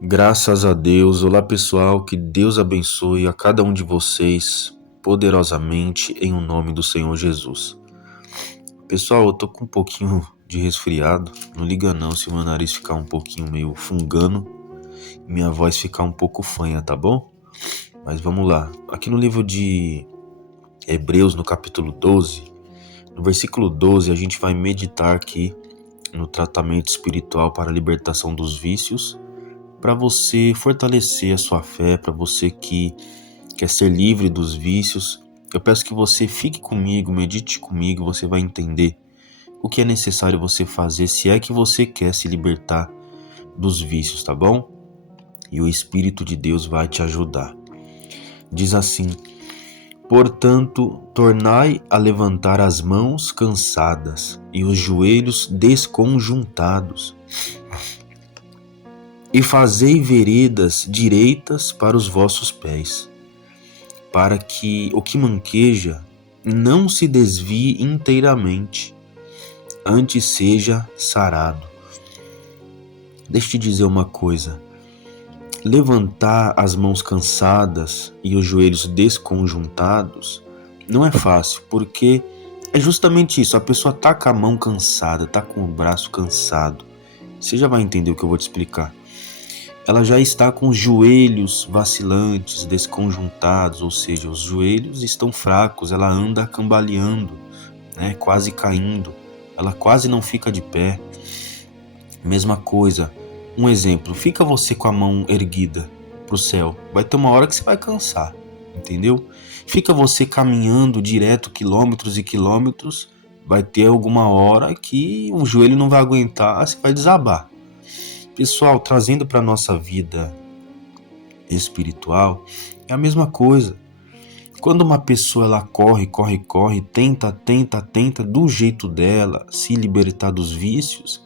Graças a Deus. Olá, pessoal, que Deus abençoe a cada um de vocês poderosamente em o nome do Senhor Jesus. Pessoal, eu tô com um pouquinho de resfriado, não liga não se meu nariz ficar um pouquinho meio fungando e minha voz ficar um pouco fanha, tá bom? Mas vamos lá. Aqui no livro de Hebreus, no capítulo 12, no versículo 12, a gente vai meditar aqui no tratamento espiritual para a libertação dos vícios, para você fortalecer a sua fé, para você que quer ser livre dos vícios. Eu peço que você fique comigo, medite comigo, você vai entender o que é necessário você fazer se é que você quer se libertar dos vícios, tá bom? E o Espírito de Deus vai te ajudar. Diz assim: portanto, tornai a levantar as mãos cansadas e os joelhos desconjuntados, e fazei veredas direitas para os vossos pés, para que o que manqueja não se desvie inteiramente, antes seja sarado. Deixa eu te dizer uma coisa: levantar as mãos cansadas e os joelhos desconjuntados não é fácil, porque é justamente isso, a pessoa tá com a mão cansada, tá com o braço cansado. Você já vai entender o que eu vou te explicar. Ela já está com os joelhos vacilantes, desconjuntados, ou seja, os joelhos estão fracos, ela anda cambaleando, né, quase caindo, ela quase não fica de pé. Mesma coisa, um exemplo, fica você com a mão erguida para o céu, vai ter uma hora que você vai cansar, entendeu? Fica você caminhando direto quilômetros e quilômetros, vai ter alguma hora que o joelho não vai aguentar, você vai desabar. Pessoal, trazendo para a nossa vida espiritual, é a mesma coisa. Quando uma pessoa ela corre, tenta do jeito dela se libertar dos vícios,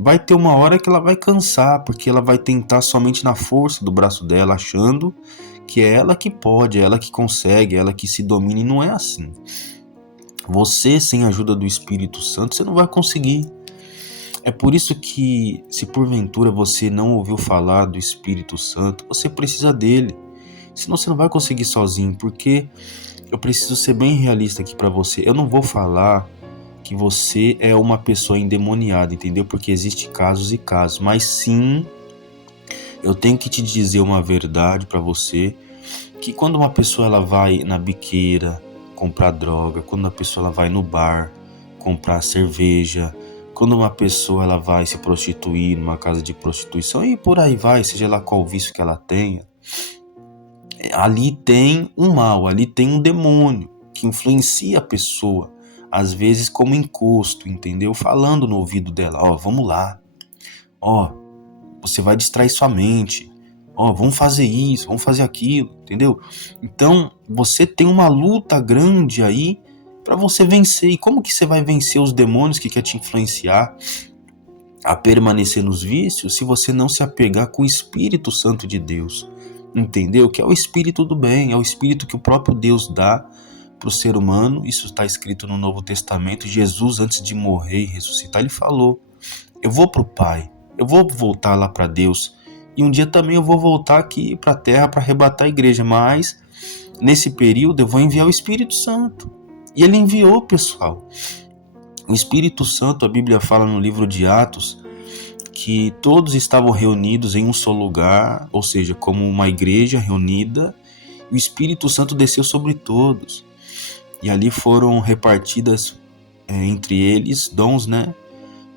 vai ter uma hora que ela vai cansar, porque ela vai tentar somente na força do braço dela, achando que é ela que pode, é ela que consegue, é ela que se domina, e não é assim. Você, sem a ajuda do Espírito Santo, você não vai conseguir. É por isso que, se porventura você não ouviu falar do Espírito Santo, você precisa dele. Senão você não vai conseguir sozinho, porque eu preciso ser bem realista aqui para você. Eu não vou falar que você é uma pessoa endemoniada, entendeu? Porque existe casos e casos, mas sim, eu tenho que te dizer uma verdade para você, que quando uma pessoa ela vai na biqueira comprar droga, quando uma pessoa ela vai no bar comprar cerveja, quando uma pessoa ela vai se prostituir numa casa de prostituição e por aí vai, seja lá qual vício que ela tenha, ali tem um mal, ali tem um demônio que influencia a pessoa, às vezes como encosto, entendeu? Falando no ouvido dela, ó, vamos lá, ó, você vai distrair sua mente, ó, vamos fazer isso, vamos fazer aquilo, entendeu? Então, você tem uma luta grande aí para você vencer. E como que você vai vencer os demônios que quer te influenciar a permanecer nos vícios se você não se apegar com o Espírito Santo de Deus? Entendeu? Que é o Espírito do bem, é o Espírito que o próprio Deus dá para o ser humano. Isso está escrito no Novo Testamento. Jesus, antes de morrer e ressuscitar, ele falou: eu vou para o Pai, eu vou voltar lá para Deus, e um dia também eu vou voltar aqui para a terra para arrebatar a igreja, mas nesse período eu vou enviar o Espírito Santo. E ele enviou, pessoal. O Espírito Santo, a Bíblia fala no livro de Atos, que todos estavam reunidos em um só lugar, ou seja, como uma igreja reunida, e o Espírito Santo desceu sobre todos. E ali foram repartidas entre eles dons, né?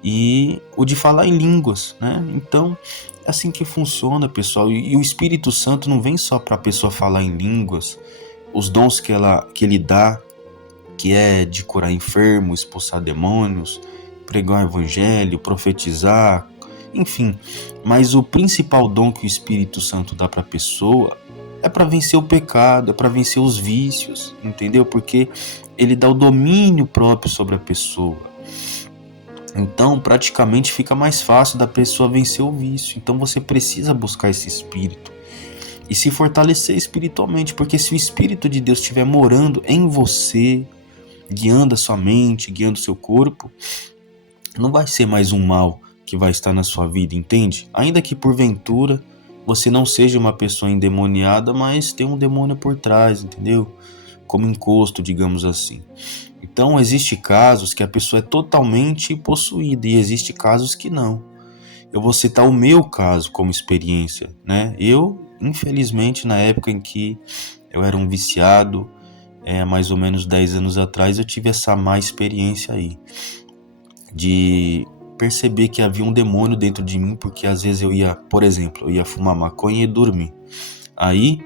E o de falar em línguas, né? Então, é assim que funciona, pessoal. E o Espírito Santo não vem só para a pessoa falar em línguas. Os dons que ele dá, que é de curar enfermos, expulsar demônios, pregar o evangelho, profetizar, enfim. Mas o principal dom que o Espírito Santo dá para a pessoa é para vencer o pecado, é para vencer os vícios, entendeu? Porque ele dá o domínio próprio sobre a pessoa. Então, praticamente fica mais fácil da pessoa vencer o vício. Então, você precisa buscar esse Espírito e se fortalecer espiritualmente, porque se o Espírito de Deus estiver morando em você, guiando a sua mente, guiando o seu corpo, não vai ser mais um mal que vai estar na sua vida, entende? Ainda que porventura você não seja uma pessoa endemoniada, mas tem um demônio por trás, entendeu? Como encosto, digamos assim. Então, existe casos que a pessoa é totalmente possuída e existe casos que não. Eu vou citar o meu caso como experiência, né? Eu, infelizmente, na época em que eu era um viciado, mais ou menos 10 anos atrás, eu tive essa má experiência aí, de perceber que havia um demônio dentro de mim, porque às vezes eu ia, por exemplo, eu ia fumar maconha e dormir. Aí,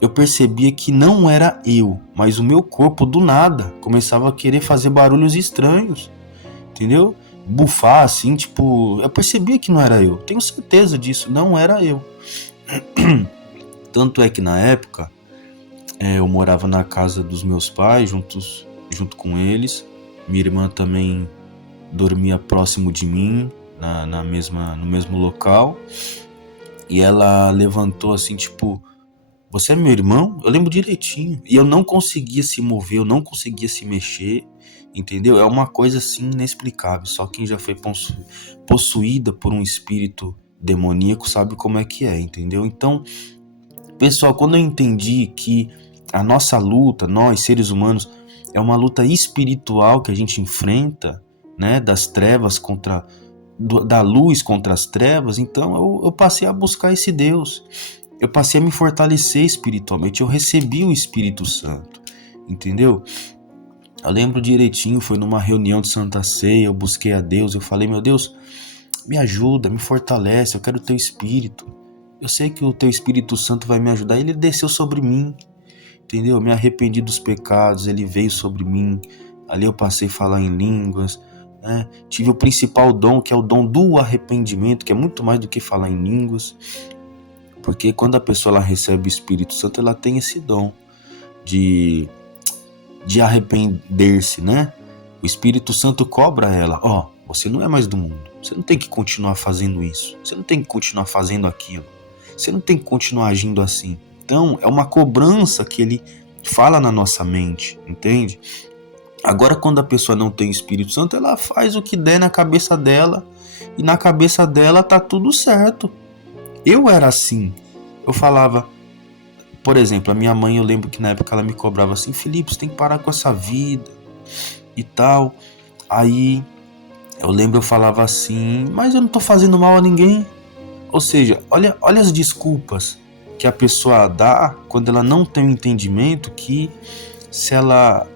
eu percebia que não era eu, mas o meu corpo do nada começava a querer fazer barulhos estranhos, entendeu? Bufar assim, tipo, eu percebia que não era eu, tenho certeza disso, não era eu. Tanto é que na época, eu morava na casa dos meus pais, junto com eles. Minha irmã também dormia próximo de mim, no mesmo local. E ela levantou assim, tipo, você é meu irmão? Eu lembro direitinho. E eu não conseguia se mover, eu não conseguia se mexer, entendeu? É uma coisa assim inexplicável. Só quem já foi possuída por um espírito demoníaco sabe como é que é, entendeu? Então, pessoal, quando eu entendi que a nossa luta, nós seres humanos, é uma luta espiritual que a gente enfrenta, né, das trevas da luz contra as trevas, então eu passei a buscar esse Deus. Eu passei a me fortalecer espiritualmente, eu recebi o Espírito Santo, entendeu? Eu lembro direitinho, foi numa reunião de Santa Ceia, eu busquei a Deus, eu falei, meu Deus, me ajuda, me fortalece, eu quero o teu Espírito. Eu sei que o teu Espírito Santo vai me ajudar. Ele desceu sobre mim, entendeu? Eu me arrependi dos pecados, ele veio sobre mim. Ali eu passei a falar em línguas, né? Tive o principal dom, que é o dom do arrependimento, que é muito mais do que falar em línguas. Porque quando a pessoa ela recebe o Espírito Santo, ela tem esse dom de arrepender-se, né? O Espírito Santo cobra ela, você não é mais do mundo. Você não tem que continuar fazendo isso. Você não tem que continuar fazendo aquilo. Você não tem que continuar agindo assim. Então, é uma cobrança que ele fala na nossa mente, entende? Agora, quando a pessoa não tem o Espírito Santo, ela faz o que der na cabeça dela e na cabeça dela tá tudo certo. Eu era assim. Eu falava, por exemplo, a minha mãe, eu lembro que na época ela me cobrava assim, Felipe, você tem que parar com essa vida e tal. Aí eu lembro, eu falava assim, mas eu não tô fazendo mal a ninguém. Ou seja, olha as desculpas que a pessoa dá quando ela não tem o entendimento que se ela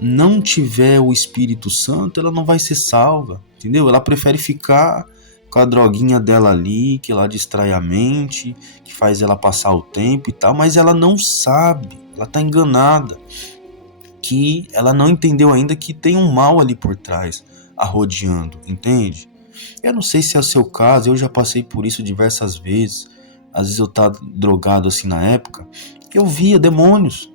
não tiver o Espírito Santo, ela não vai ser salva, entendeu? Ela prefere ficar com a droguinha dela ali, que ela distrai a mente, que faz ela passar o tempo e tal, mas ela não sabe, ela tá enganada, que ela não entendeu ainda que tem um mal ali por trás, arrodeando, entende? Eu não sei se é o seu caso, eu já passei por isso diversas vezes. Às vezes eu tava drogado assim na época, eu via demônios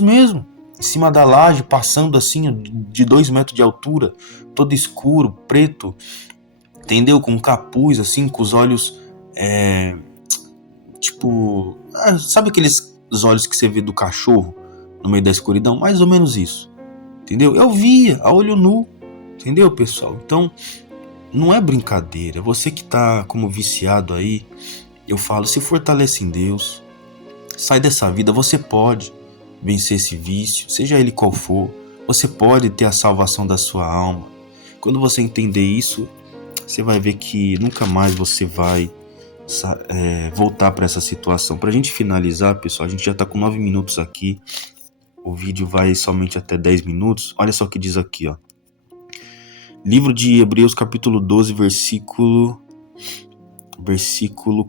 mesmo, em cima da laje, passando assim de 2 metros de altura, todo escuro, preto, entendeu? Com um capuz assim, com os olhos, sabe aqueles olhos que você vê do cachorro no meio da escuridão? Mais ou menos isso, entendeu? Eu via, a olho nu, entendeu, pessoal? Então, não é brincadeira. Você que tá como viciado aí, eu falo, se fortalece em Deus. Sai dessa vida, você pode vencer esse vício, seja ele qual for. Você pode ter a salvação da sua alma. Quando você entender isso, você vai ver que nunca mais você vai voltar para essa situação. Pra gente finalizar, pessoal, a gente já tá com 9 minutos aqui. O vídeo vai somente até 10 minutos. Olha só o que diz aqui, ó. Livro de Hebreus, capítulo 12, versículo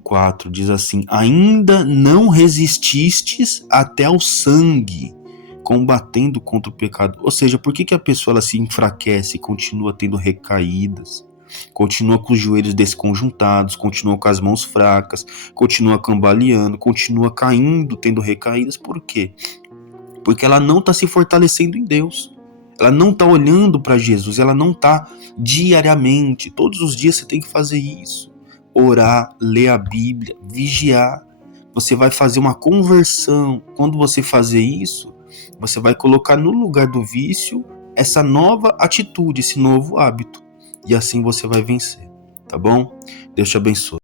4, diz assim: ainda não resististes até ao sangue, combatendo contra o pecado. Ou seja, por que a pessoa ela se enfraquece, continua tendo recaídas, continua com os joelhos desconjuntados, continua com as mãos fracas, continua cambaleando, continua caindo, tendo recaídas? Por quê? Porque ela não está se fortalecendo em Deus. Ela não está olhando para Jesus, ela não está diariamente. Todos os dias você tem que fazer isso. Orar, ler a Bíblia, vigiar. Você vai fazer uma conversão. Quando você fazer isso, você vai colocar no lugar do vício essa nova atitude, esse novo hábito. E assim você vai vencer, tá bom? Deus te abençoe.